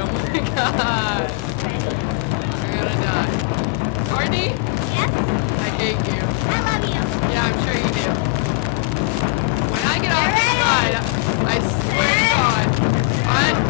god, oh my god. I'm gonna die. Courtney? Yes? I hate you. I love you. Yeah, I'm sure you do. When I get off this ride, I swear to God,